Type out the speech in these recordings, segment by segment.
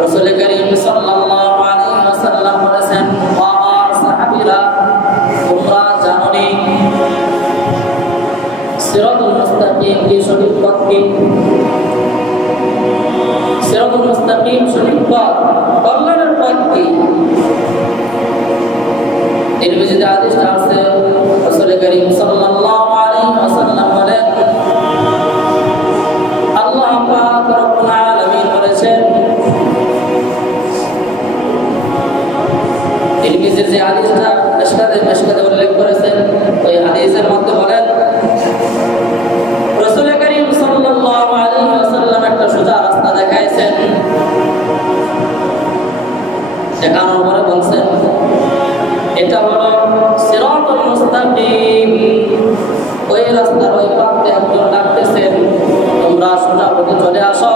রাসূল করিম সাল্লাল্লাহু আলাইহি ওয়াসাল্লাম বলেছেন, আমার সাহাবীরা, তোমরা জানোনি সিরাতুল মুস্তাকিম কি সঠিক পথ কি? সিরাতুল মুস্তাকিম সঠিক পথ, কল্যাণের পথ কি? এর বিপরীতে হাদিসটা আছে, রাসূল করিম সাল্লাল্লাহু আলাইহি ওয়াসাল্লাম বলেন, আল্লাহ পাক রব্বুল আলামিন বলেছেন, এর বিপরীতে যে হাদিসটা মেশকাতে উল্লেখ করেছেন, ওই হাদিসের মধ্যে বলেন, রাসূল করিম সাল্লাল্লাহু আলাইহি ওয়াসাল্লাম একটা সোজা রাস্তা দেখাইছেন, দেখানোর পরে বলছেন, এটা হলো সিরাতুল মুস্তাকিম। ওই রাস্তার ওই প্রান্তে একজন ডাকতেছেন, তোমরা সোজা পথে চলে আসো,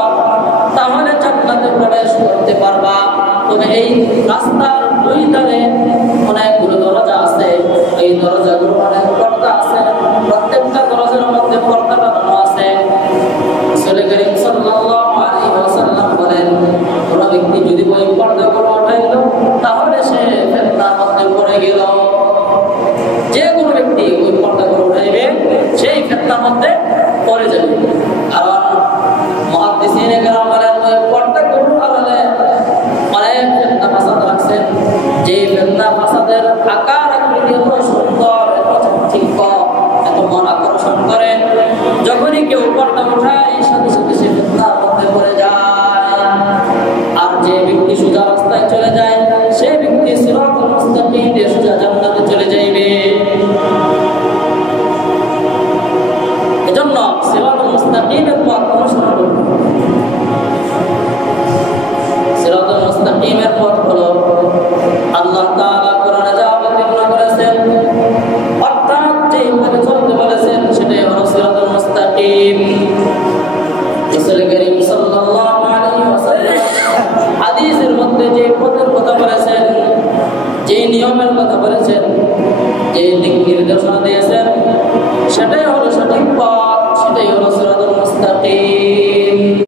তাহলে জান্নাতে প্রবেশ করতে পারবা। তবে এই রাস্তার দুই ধারে অনেকগুলো দরজা আছে, এই দরজাগুলো অনেক পর্দা আছে, প্রত্যেকটা দরজার মধ্যে পর্দা লাগানো আছে। রাসূল করিম সাল্লাল্লাহু আলাইহি ওয়াসাল্লাম বলেন, কোন ব্যক্তি যদি ওই পর্দাগুলো উঠাইল, তাহলে সে ফিতনার মধ্যে পড়ে গেল। যে কোনো ব্যক্তি ওই পর্দাগুলো উঠাইবে, সেই ফিতনার মধ্যে পড়ে যাবে। কারণ মুহাদ্দিসিনে কেরাম বলেন, ওই পর্দাগুলো আড়ালে অনেক ফিতনা ফাসাদ রাখছেন, যে ফিতনা ফাসাদের আকার আকৃতি এত সুন্দর, এত চাকচিক্য, এত মন আকর্ষণ করে, যখনই কেউ পর্দা উঠায় সাথে সাথে সে ফিতনার মধ্যে পড়ে যায়। আর যে ব্যক্তি সোজা রাস্তায় চলে যায়, সে ব্যক্তি সিরাতুল মুস্তাকিম দিয়ে সোজা জান্নাতে চলে যাইবে। এজন্য সিরাতুল মুস্তাকিমের পথ অনুসরণ করুন। সিরাতুল মুস্তাকিমের পথ হলো আল্লাহ তাআলা কোরআনে যা অবতীর্ণ করেছেন, অর্থাৎ যে পথে চলতে বলেছেন, সেটাই হলো সিরাতুল মুস্তাকিম। রাসূল করিম সাল্লাল্লাহু আলাইহি ওয়াসাল্লাম হাদিসের মধ্যে যে পথের কথা বলেছেন, যে নিয়মের কথা বলেছেন, যে দিক নির্দেশনা